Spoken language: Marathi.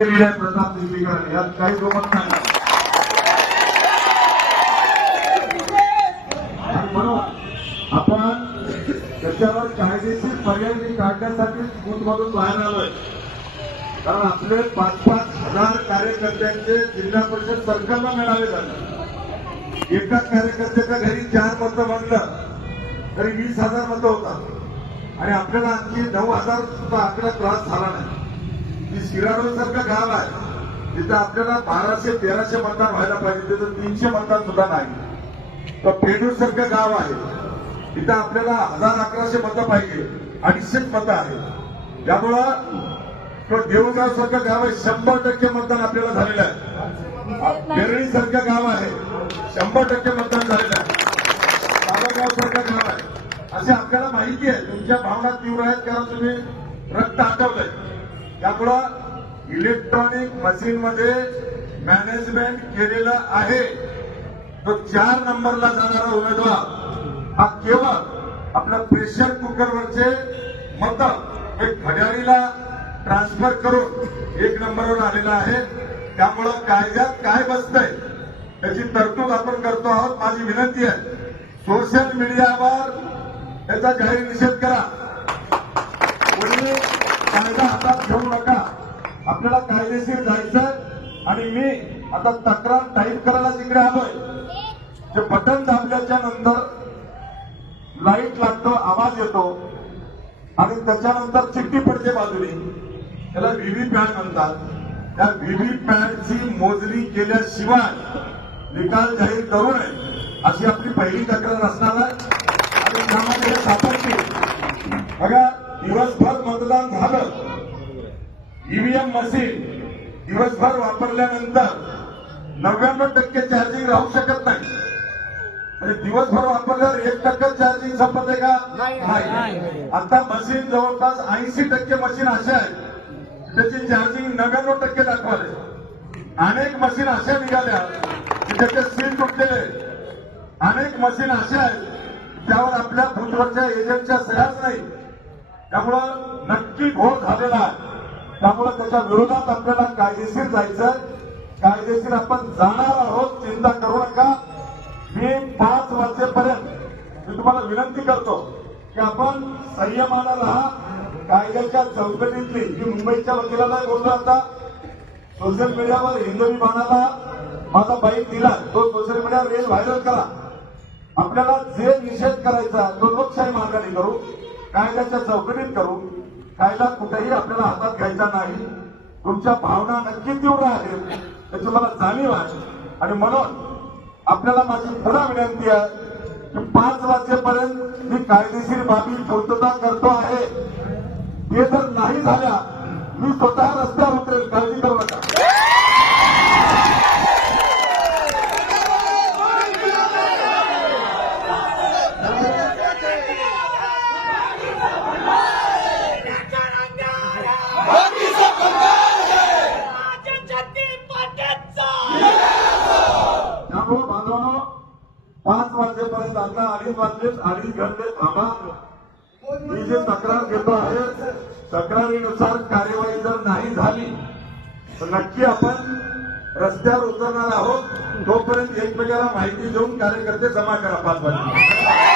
प्रताप दिंडीकरांनी यात काही दोमत नाही. म्हणून आपण त्याच्यावर कायदेशीर पर्याय काढण्यासाठी बूथमधून बाहेर आलोय. कारण आपले पाच पाच हजार कार्यकर्त्यांचे जिल्हा परिषद सरकारला मिळाले झाले एका कार्यकर्त्याच्या घरी चार मतं म्हणलं तरी वीस हजार मतं होतात. आणि आपल्याला आणखी नऊ हजार सुद्धा आकडा त्रास झाला नाही. की शिराडो सारखं गाव आहे. तिथं आपल्याला बाराशे तेराशे मतदान व्हायला पाहिजे. तिथं तीनशे मतदान सुद्धा नाही. तर पेडूर सारखं गाव आहे. तिथं आपल्याला हजार अकराशे मतं पाहिजे. अडीचशे मतं आहेत. त्यामुळं तो देऊळगाव सारखं गाव आहे. शंभर टक्के मतदान आपल्याला झालेलं आहे. बेरळी सारखं गाव आहे. शंभर टक्के मतदान झालेलं आहे. सावरगाव सारखं गाव आहे. असे आपल्याला माहिती आहे. तुमच्या भावना तीव्र आहेत कारण तुम्ही रक्त आठवलंय त्यामुळं इलेक्ट्रॉनिक मशीन मध्ये मॅनेजमेंट केलेलं आहे. तो चार नंबरला जाणारा उमेदवार हा केवळ आपल्या प्रेशर कुकरवरचे मत एक घड्याळीला ट्रान्सफर करून एक नंबरवर आलेला आहे. त्यामुळं कायद्यात काय बसतंय त्याची तरतूद आपण करतो आहोत. माझी विनंती आहे सोशल मीडियावर त्याचा जाहीर निषेध करा. कायदा हातात घेऊ नका. आपल्याला कायदेशीर जायचं आणि मी आता तक्रार टाईप करायला तिकडे आलोय. जे बटन दाबल्याच्या नंतर लाइट लागतो आवाज येतो. आणि त्याच्यानंतर चिठ्ठी पडते बाजूने. त्याला व्हीव्हीपॅट म्हणतात. त्या व्हीव्हीपॅटची मोजणी केल्याशिवाय निकाल जाहीर करू नये अशी आपली पहिली तक्रार असणार आहे. आणि त्यामध्ये सापडते बघा दिवसभर मतदान झालं. ईव्हीएम मशीन दिवसभर वापरल्यानंतर नव्याण्णव टक्के चार्जिंग राहू शकत नाही. आणि दिवसभर वापरल्यावर एक टक्के चार्जिंग संपते का? नाही. आता मशीन जवळपास ऐंशी टक्के मशीन अशा आहेत त्याची चार्जिंग नव्याण्णव टक्के दाखवाले अनेक मशीन अशा निघाल्या की त्याचे सील तुटलेले अनेक मशीन अशा आहेत त्यावर आपल्या बूथवरच्या एजंटच्या सह्याच नाही. त्यामुळं नक्की घोळ झालेला आहे. त्यामुळं त्याच्या विरोधात आपल्याला कायदेशीर जायचं कायदेशीर आपण जाणार आहोत. चिंता करू नका. मी पाच वाजेपर्यंत मी तुम्हाला विनंती करतो की आपण संयमाला राहा. कायद्याच्या चौकटीतली मी मुंबईच्या वकिलाला बोललो आता सोशल मीडियावर हिंदवी बाणाला माझा बाईक दिला. तो सोशल मीडियावर रील व्हायरल करा. आपल्याला जे निषेध करायचा तो लोकशाही मार्गाने करू. कायद्याच्या चौकटीत करू. कायदा कुठेही आपल्याला हातात घ्यायचा नाही. तुमच्या भावना नक्की तीव्र आहेत. त्याची मला जाणीव आहे. आणि म्हणून आपल्याला माझी पुन्हा विनंती आहे की पाच वाजेपर्यंत मी कायदेशीर बाबी पूर्तता करतो आहे. ते जर नाही झाल्या मी स्वतः रस्त्यावर उतरेल. काळजी करू नका. त्यामुळे पाच वाजेपर्यंत आता अडीच वाजलेत अडीच घंटे थांबा. मी जे तक्रार घेतो आहे तक्रारीनुसार कार्यवाही जर नाही झाली तर नक्की आपण रस्त्यावर उतरणार आहोत. तोपर्यंत एकमेकाला माहिती देऊन कार्यकर्ते जमा करा पाच वाजता